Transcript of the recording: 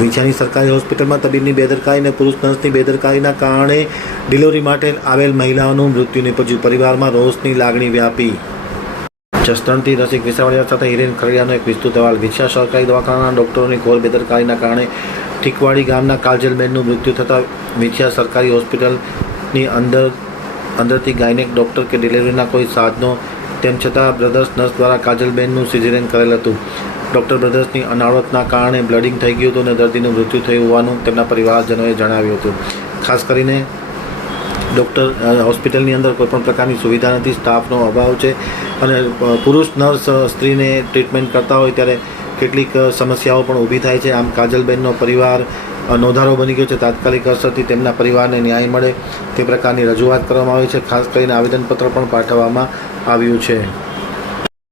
વિછાની સરકારી હોસ્પિટલમાં તબીબની બેદરકારી અને પુરુષ નર્સની બેદરકારીના કારણે ડિલિવરી માટે આવેલ મહિલાઓનું મૃત્યુ નિપજ્યું. પરિવારમાં રોષની લાગણી વ્યાપી. જસદણથી રસિક વિસાવડિયા સાથે હિરેન ખરડિયાનો એક વિસ્તૃત અહેવાલ. વિછા સરકારી દવાખાનાના ડોક્ટરોની ઘોર બેદરકારીના કારણે ઠીકવાડી ગામના કાજલબેનનું મૃત્યુ થતાં વિછા સરકારી હોસ્પિટલની અંદર, અંદરથી ગાયનેક ડૉક્ટર કે ડિલિવરીના કોઈ સાધનો, તેમ છતાં બ્રધર્સ નર્સ દ્વારા કાજલબેનનું સિઝેરિયન કરેલ હતું. ડૉક્ટર બ્રધર્સની અનાવડતના કારણે બ્લડિંગ થઈ ગયું હતું અને દર્દીનું મૃત્યુ થયું હોવાનું તેમના પરિવારજનોએ જણાવ્યું હતું. ખાસ કરીને ડૉક્ટર હોસ્પિટલની અંદર કોઈપણ પ્રકારની સુવિધા નથી સ્ટાફનો અભાવ છે અને પુરુષ નર્સ સ્ત્રીને ટ્રીટમેન્ટ કરતા હોય ત્યારે કેટલીક સમસ્યાઓ પણ ઊભી થાય છે. આમ કાજલબેનનો પરિવાર નોંધારો બની ગયો છે. તાત્કાલિક અસરથી તેમના પરિવારને ન્યાય મળે તે પ્રકારની રજૂઆત કરવામાં આવી છે. ખાસ કરીને આવેદનપત્ર પણ પાઠવવામાં આવ્યું છે.